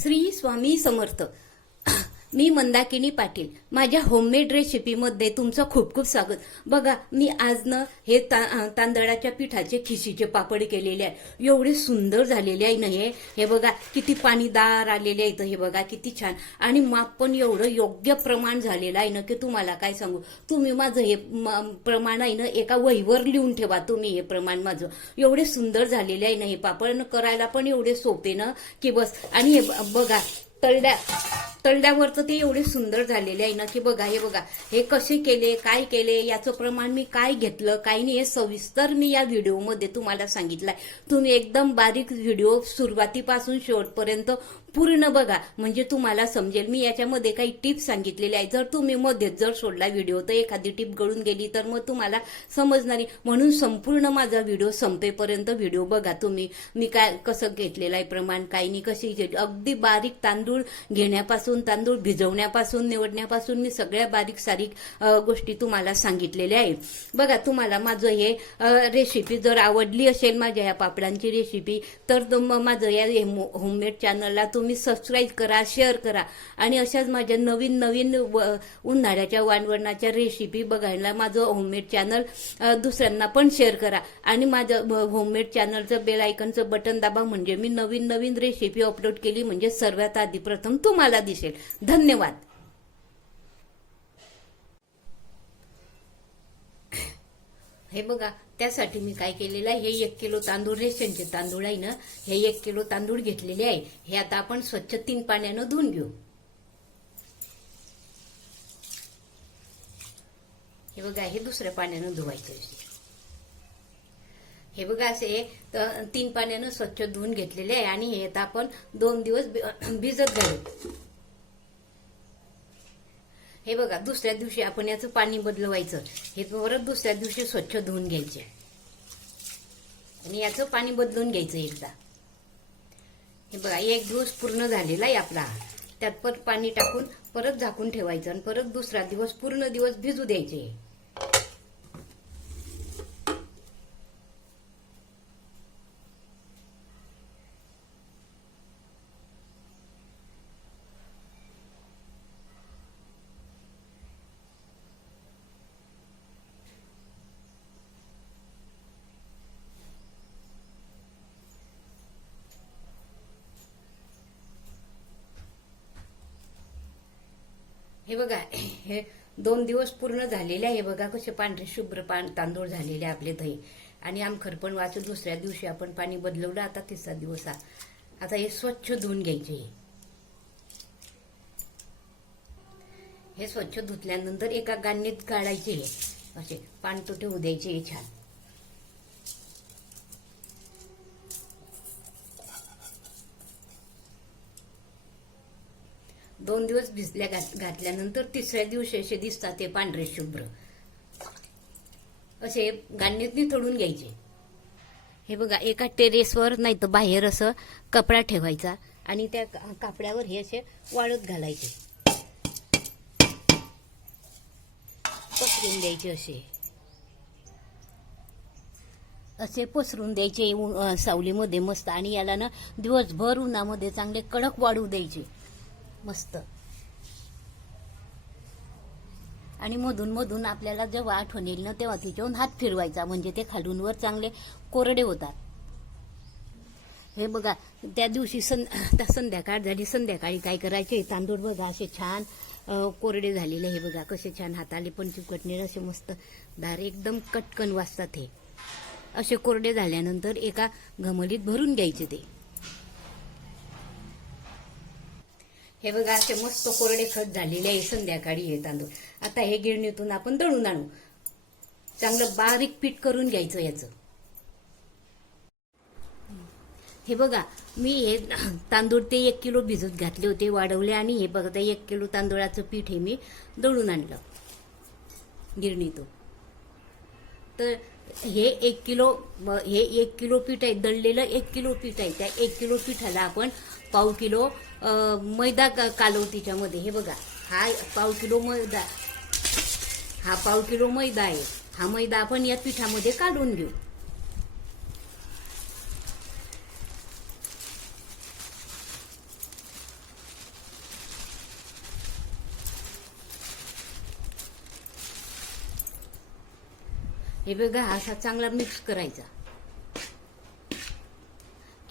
श्री स्वामी समर्थ. मी मंदाकिनी पाटील. माझ्या होममेड रेसिपीमध्ये तुमचं खूप खूप स्वागत. बघा, मी आज हे तांदळाच्या पिठाचे खिशीचे पापड केलेले आहे. एवढे सुंदर झालेले आहे ना हे बघा, किती पाणीदार आलेले आहेत. हे बघा किती छान, आणि माप पण एवढं योग्य प्रमाण झालेलं आहे ना की तुम्हाला काय सांगू. तुम्ही माझं हे प्रमाण आहे ना एका वहीवर लिहून ठेवा. तुम्ही हे प्रमाण माझं एवढे सुंदर झालेले आहे ना हे पापड करायला पण एवढे सोपे ना की बस. आणि हे बघा, तळल्यावर तर ते एवढे सुंदर झालेले आहे ना की बघा. हे बघा, हे कसे केले, काय केले, याचं प्रमाण मी काय घेतलं, काही नाही, हे सविस्तर मी या व्हिडिओमध्ये तुम्हाला सांगितलंय. तुम्ही एकदम बारीक व्हिडिओ सुरुवातीपासून शेवटपर्यंत पूर्ण बघा, म्हणजे तुम्हाला समजेल. मी याच्यामध्ये काही टिप्स सांगितलेले आहे. जर तुम्ही मध्येच जर सोडला व्हिडिओ तर एखादी टिप गळून गेली तर मग तुम्हाला समजणार नाही. म्हणून संपूर्ण माझा व्हिडिओ संपेपर्यंत व्हिडिओ बघा तुम्ही. मी काय कसं घेतलेलं आहे प्रमाण, काही नाही, कशी अगदी बारीक तांदूळ घेण्यापासून, तांदूळ भिजवण्यापासून, निवडण्यापासून मी सगळ्या बारीक सारीक गोष्टी तुम्हाला सांगितलेल्या आहे. बघा, तुम्हाला माझं हे रेसिपी जर आवडली असेल, माझ्या या पापडांची रेसिपी, तर माझं या होममेड चॅनलला तुम्ही सबस्क्राईब करा, शेअर करा, आणि अशाच माझ्या नवीन नवीन उन्हाळ्याच्या वाणवणाच्या रेसिपी बघायला माझं होममेड चॅनल दुसऱ्यांना पण शेअर करा. आणि माझं होममेड चॅनलचं बेल आयकनचं बटन दाबा, म्हणजे मी नवीन नवीन रेसिपी अपलोड केली म्हणजे सर्वात आधी प्रथम तुम्हाला दिसेल. धन्यवाद. हे बघा, त्यासाठी मी काय केलेलं आहे, हे 1 किलो तांदूळ, रेशनचे तांदूळ आहे ना, हे 1 किलो तांदूळ घेतलेले आहे. हे आता आपण स्वच्छ 3 पाण्यानं धुवून घेऊ. हे बघा, हे दुसऱ्या पाण्यानं धुवायचं. हे बघा, असे 3 पाण्यानं स्वच्छ धुवून घेतलेले आहे. आणि हे आता आपण 2 दिवस भिजत घालू. हे बघा, दुसऱ्या दिवशी आपण याचं पाणी बदलवायचं. हे परत दुसऱ्या दिवशी स्वच्छ धुवून घ्यायचे आणि याचं पाणी बदलून घ्यायचं एकदा. हे बघा, 1 दिवस पूर्ण झालेला आहे आपला. त्यात परत पाणी टाकून परत झाकून ठेवायचं आणि परत दुसरा दिवस पूर्ण दिवस भिजू द्यायचे. हे बघा, हे 2 दिवस पूर्ण झालेले आहे. बघा कसे पांढरे शुभ्र तांदूळ झालेले आपले दही. आणि आमखर पण वाचून दुसऱ्या दिवशी आपण पाणी बदलवलं. आता 3रा दिवस. आता हे स्वच्छ धुवून घ्यायचे. हे स्वच्छ धुतल्यानंतर एका गाळणीत काढायचे. असे पाणतुटे होऊ द्यायचे. हे छान. दोन दिवस भिजल्या घातल्यानंतर 3ऱ्या दिवशी असे दिसतात ते पांढरे शुभ्र. असे गाळणीत निथळून घ्यायचे. हे बघा, एका टेरेसवर नाही तर बाहेर असं कपडा ठेवायचा आणि त्या कापड्यावर हे असे वाळत घालायचे, पसरून द्यायचे. असे पसरून द्यायचे सावलीमध्ये मस्त. आणि याला ना दिवसभर उन्हामध्ये चांगले कडक वाळू द्यायचे मस्त. आणि मधून मधून आपल्याला जेव्हा आठवण येईल ना तेव्हा तिच्यावरून हात फिरवायचा, म्हणजे ते खालून वर चांगले कोरडे होतात. हे बघा, त्या दिवशी संध्याकाळ झाली. संध्याकाळी काय करायचे, तांदूळ बघा असे छान कोरडे झालेले. हे बघा कसे छान, हाताले पण चिकटणे असे मस्त दार एकदम कटकन वाजतात. हे असे कोरडे झाल्यानंतर एका घमलीत भरून घ्यायचे ते. हे बघा, असे मस्त कोरडे खत झालेले आहे संध्याकाळी हे तांदूळ. आता हे गिरणीतून आपण दळून आणू. चांगलं बारीक पीठ करून घ्यायचं याचं. हे बघा, मी हे तांदूळ ते 1 किलो भिजत घातले होते, वाढवले. आणि हे बघा, 1 किलो तांदूळाचं पीठ हे मी दळून आणलं गिरणीतून. तर हे 1 किलो पीठ आहे, दळलेलं 1 किलो पीठ आहे. त्या 1 किलो पिठाला आपण पाव किलो मैदा कालवू तिच्यामध्ये. हे बघा, हा पाव किलो मैदा आहे. हा मैदा आपण या पिठामध्ये काढून घेऊ. हे बघा असा चांगला मिक्स करायचा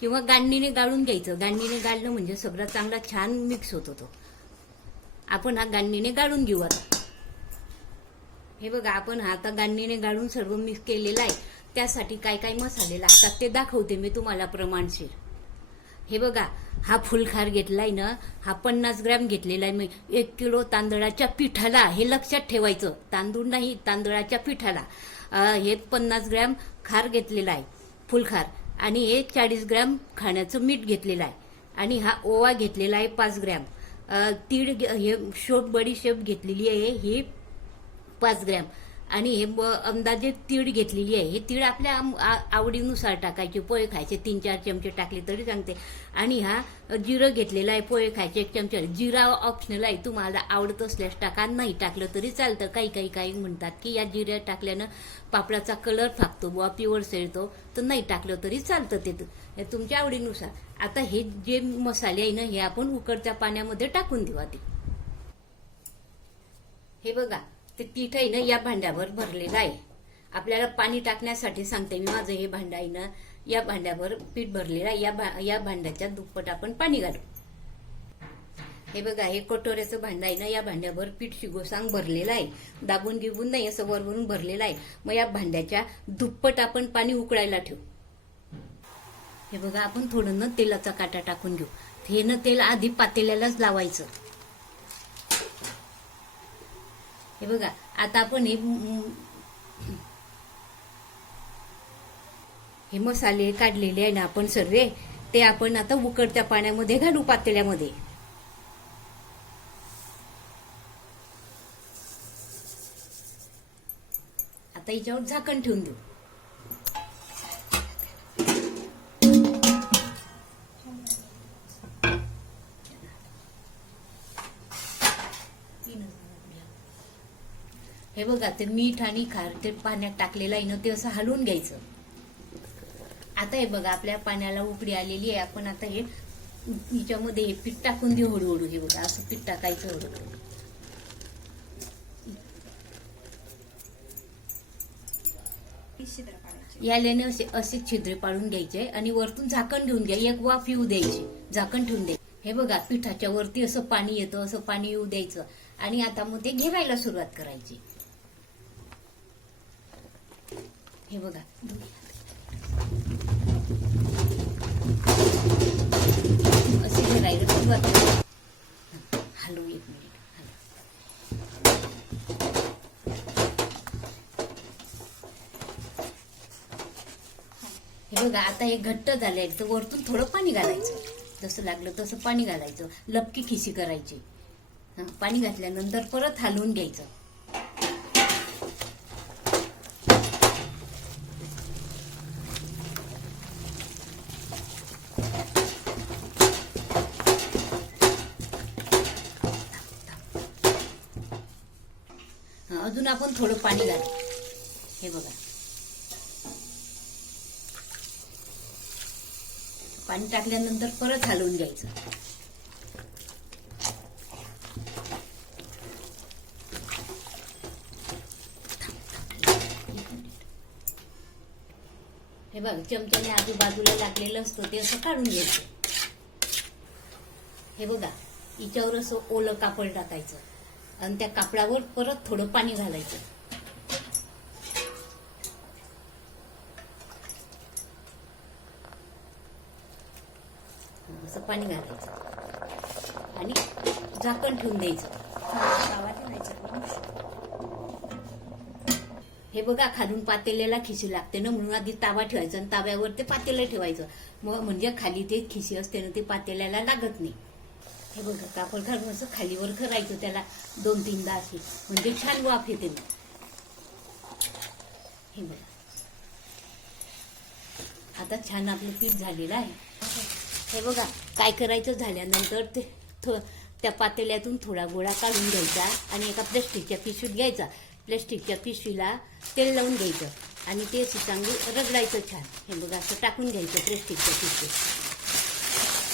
किंवा गाळणीने गाळून घ्यायचं. गाळणीने गाळलं म्हणजे सगळं चांगला छान मिक्स होतो तो. आपण हा गाळणीने गाळून घेऊ आता. हे बघा आपण हा आता गाळणीने गाळून सर्व मिक्स केलेला आहे. त्यासाठी काय काय मसाले लागतात ते दाखवते मी तुम्हाला प्रमाणशीर. हे बघा हा फुलखार घेतलाय ना, हा 50 ग्रॅम घेतलेला आहे मी. 1 किलो तांदळाच्या पिठाला, हे लक्षात ठेवायचं, तांदूळ नाही तांदळाच्या पिठाला हे 50 ग्रॅम खार घेतलेला आहे फुलखार. आणि हे 40 ग्रॅम खाण्याचं मीठ घेतलेलं आहे. आणि हा ओवा घेतलेला आहे 5 ग्रॅम. तीळ हे बडीशेप घेतलेली आहे ही 5 ग्रॅम. आणि हे अंदाजे तीळ घेतलेली आहे. हे तीळ आपल्या आवडीनुसार टाकायचे. पोहे खायचे 3-4 चमचे टाकले तरी सांगते. आणि हा जिरं घेतलेला आहे, पोहे खायचे 1 चमचा. जिरा ऑप्शनल आहे, तुम्हाला आवडत असल्यास टाका, नाही टाकलं तरी चालतं. काही म्हणतात की या जिऱ्या टाकल्यानं पापडाचा कलर फाकतो बुवा, पिवळसर येतो, तर नाही टाकलं तरी चालतं. ते तुमच्या आवडीनुसार. आता हे जे मसाले आहे ना, हे आपण उकळत्या पाण्यामध्ये टाकून देऊ आधी. हे बघा ते पीठ आहे ना या भांड्यावर भरलेलं आहे. आपल्याला पाणी टाकण्यासाठी सांगते मी. माझं हे भांडं आहे ना, या भांड्यावर पीठ भरलेलं आहे. या भांड्याच्या दुप्पट आपण पाणी घालू. हे बघा हे कटोऱ्याचं भांडं आहे ना, या भांड्यावर पीठ शिगोसांग भरलेलं आहे. दाबून गिबून नाही, असं वरवरून भरलेलं आहे. मग या भांड्याच्या दुप्पट आपण पाणी उकळायला ठेवू. हे बघा आपण थोडं ना तेलाचा काटा टाकून घेऊ. हे ना तेल आधी पातेल्यालाच लावायचं. हे बघा आता आपण हे मसाले काढलेले आहे ना आपण सर्व, ते आपण आता उकळत्या पाण्यामध्ये घालू पातेल्यामध्ये. आता याच्यावर झाकण ठेवून देऊ. हे बघा ते मीठ आणि खार ते पाण्यात टाकलेलं आहे ना, ते असं हलवून घ्यायचं. आता हे बघा आपल्या पाण्याला उकळी आलेली आहे. आपण आता हे हिच्यामध्ये हे पीठ टाकून देऊ हळूहळू. हे बघा असं पीठ टाकायचं हळूहळू. याल्याने असे छिद्रे पाडून घ्यायचे आणि वरतून झाकण घेऊन घ्या. एक वाफ येऊ द्यायची, झाकण ठेवून द्यायचं. हे बघा पिठाच्या वरती असं पाणी येतं, असं पाणी येऊ द्यायचं. आणि आता मग ते घेवायला सुरुवात करायची. हे बघा असे घेरायला सुरुवात करायची. हलवू 1 मिनिट. हे बघा आता हे घट्ट झालंय, तर वरतून थोडं पाणी घालायचं. जसं लागलं तसं पाणी घालायचं. लपकी खिशी करायची. पाणी घातल्यानंतर परत हलवून घ्यायचं. अजून आपण थोडं पाणी घालू. हे बघा पाणी टाकल्यानंतर परत हलवून घ्यायचं. हे बघ चमच्याने आजूबाजूला लागलेलं असतं ते असं काढून घ्यायचं. हे बघा हिच्यावर असं ओलं कापड टाकायचं आणि त्या कापडावर परत थोडं पाणी घालायचं. असं पाणी घालायचं आणि झाकण ठेवून द्यायचं. हे बघा खालून पातेल्याला खिशी लागते ना, म्हणून आधी तावा ठेवायचा आणि ताव्यावर ते पातेलं ठेवायचं. मग म्हणजे खाली ते खिशी असते ना, ते पातेल्याला लागत नाही. हे बघा कापड घालून असं खालीवर करायचं त्याला 2-3दा अशी, म्हणजे छान वाफ येते. हे बघा आता छान आपलं पीठ झालेलं आहे. हे बघा काय करायचं झाल्यानंतर ते त्या पातेल्यातून थोडा गोळा काढून घ्यायचा आणि एका प्लास्टिकच्या पिशवीत घ्यायचा. प्लास्टिकच्या पिशवीला तेल लावून घ्यायचं आणि ते चांगलं रगडायचं छान. हे बघा असं टाकून घ्यायचं प्लास्टिकच्या पिशवीत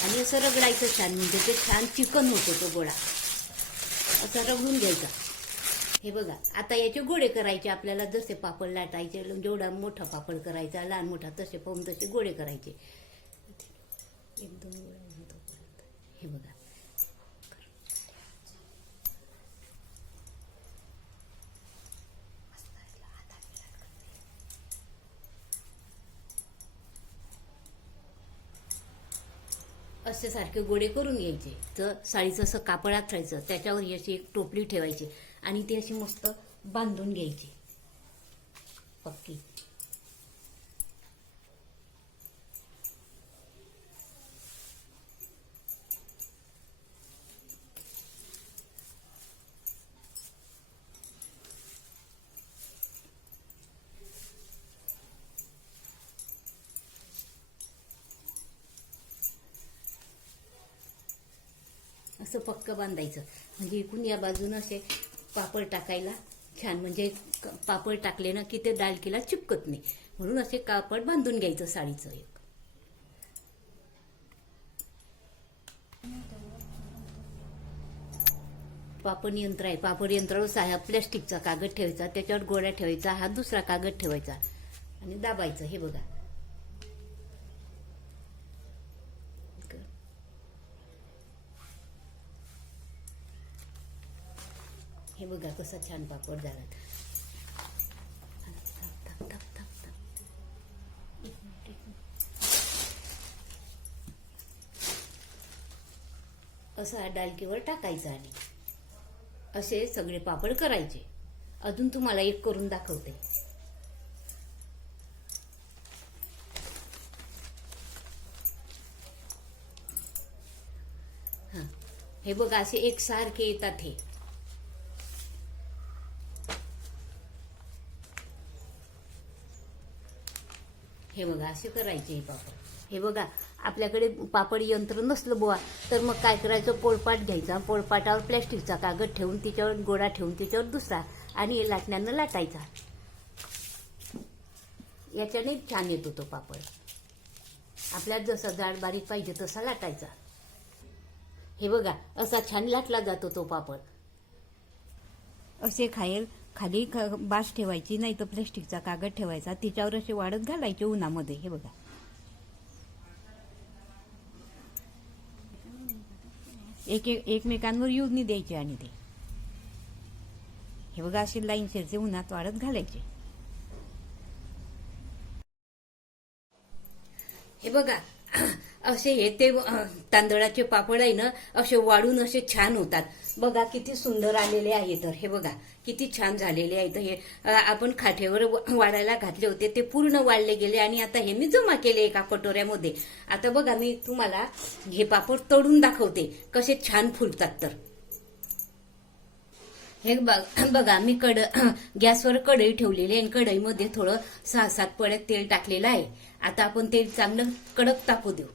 आणि असं रगडायचं छान, म्हणजे ते छान चिकन होतो तो गोळा. असं रगडून घ्यायचा. हे बघा, आता याचे गोळे करायचे आपल्याला. जसे पापड लाटायचे, जेवढा मोठा पापड करायचा, लहान मोठा तसे पाहून तसे गोळे करायचे. एक दोन गोळा होतोपर्यंत हे बघा. असे सारखे गोळे करून घ्यायचे. तर साडीचं असं कापड आथरायचं, त्याच्यावर अशी एक टोपली ठेवायची आणि ती अशी मस्त बांधून घ्यायची पक्की. असं पक्क बांधायचं म्हणजे इकडून या बाजूनं असे पापड टाकायला छान. म्हणजे पापड टाकले ना की ते डालकीला चिपकत नाही, म्हणून असे कापड बांधून घ्यायचं साडीचं. एक पापड यंत्र आहे. पापड यंत्रावर हा प्लॅस्टिकचा कागद ठेवायचा, त्याच्यावर गोळ्या ठेवायचा, हा दुसरा कागद ठेवायचा आणि दाबायचं. हे बघा, हे बघा कसा छान पापड झाला. असा डालकीवर टाकायचा आणि असे सगळे पापड करायचे. अजून तुम्हाला एक करून दाखवते. हा, हे बघा असे एकसारखे येतात. हे बघा असे करायचे हे पापड. हे बघा, आपल्याकडे पापड यंत्र नसलं बुवा तर मग काय करायचं, पोळपाट घ्यायचा, पोळपाटावर प्लॅस्टिकचा कागद ठेवून त्याच्यावर गोळा ठेवून त्याच्यावर दुसरा आणि लाटण्यानं लाटायचा. याच्याने छान येतो तो पापड. आपल्याला जसा जाड बारीक पाहिजे तसा लाटायचा. हे बघा असा छान लाटला जातो तो पापड. असे खाली बास ठेवायची, नाही तर प्लॅस्टिकचा कागद ठेवायचा, तिच्यावर असे वाळत घालायचे उन्हामध्ये. हे बघा, एकमेकांवर यूज नाही द्यायचे. आणि ते हे बघा असे लाईन शेरचे उन्हात वाळत घालायचे. हे बघा असे हे ते तांदळाचे पापड आहे ना, असे वाळून असे छान होतात. बघा किती सुंदर आलेले आहे. तर हे बघा किती छान झालेले आहेत. हे आपण खाठेवर वाळायला घातले होते, ते पूर्ण वाळले गेले आणि आता हे मी जमा केले एका कटोऱ्यामध्ये. आता बघा मी तुम्हाला हे पापड तळून दाखवते कसे छान फुलतात. तर हे बघा मी गॅसवर कढई ठेवलेली आणि कढईमध्ये थोडं 6-7 पळ्यात तेल टाकलेलं आहे. आता आपण तेल चांगलं कडक तापू देऊ.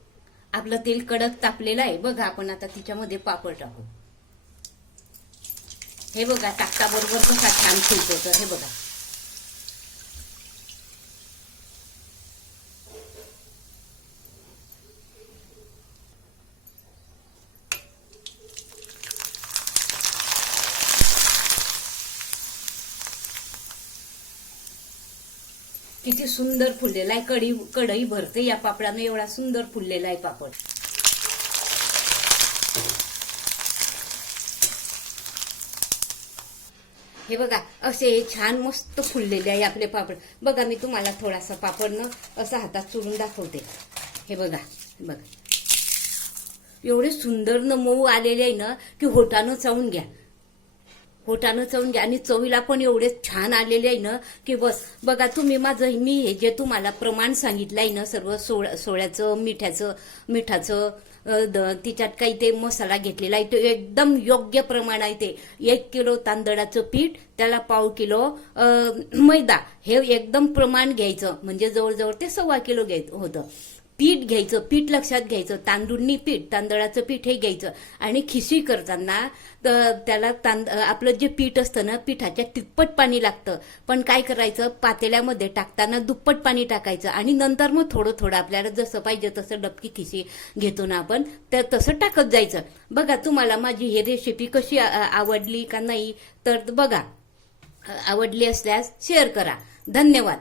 आपलं तेल कडक तापलेलं आहे. बघा आपण आता तिच्यामध्ये पापड टाकू. हे बघा टाकता बरोबर कसा छान फुलतो. तर हे बघा, किती सुंदर फुललेला आहे. कढई भरते या पापडाने, एवढा सुंदर फुललेला आहे पापड. हे बघा असे छान मस्त फुललेले आहे आपले पापड. बघा मी तुम्हाला थोडासा पापड न असा हातात चुरून दाखवते. हे बघा, बघा एवढे सुंदर न मऊ आलेले आहे ना की होटानं चावून घ्या. होटानं चावून घ्या आणि चवीला पण एवढे छान आलेले आहे ना की बस. बघा तुम्ही मी हे जे तुम्हाला प्रमाण सांगितलं आहे ना सर्व सोळ्याचं, मिठाचं, तिच्यात काही ते मसाला घेतलेला आहे, तो एकदम योग्य प्रमाण आहे. ते 1 किलो तांदळाचं पीठ, त्याला 1/2 किलो मैदा, हे एकदम प्रमाण घ्यायचं. म्हणजे जवळजवळ ते 1.25 किलो होतं. पीठ घ्यायचं, पीठ लक्षात घ्यायचं. तांदूळनी पीठ, तांदळाचं पीठ हे घ्यायचं. आणि खिशी करताना त्याला आपलं जे पीठ असतं ना, पिठाच्या तिप्पट पाणी लागतं. पण काय करायचं, पातेल्यामध्ये टाकताना दुप्पट पाणी टाकायचं आणि नंतर मग थोडं थोडं आपल्याला जसं पाहिजे तसं डबकी खिशी घेतो ना आपण, तर तसं टाकत जायचं. बघा तुम्हाला माझी ही रेसिपी कशी आवडली का नाही तर बघा. आवडली असल्यास शेअर करा. धन्यवाद.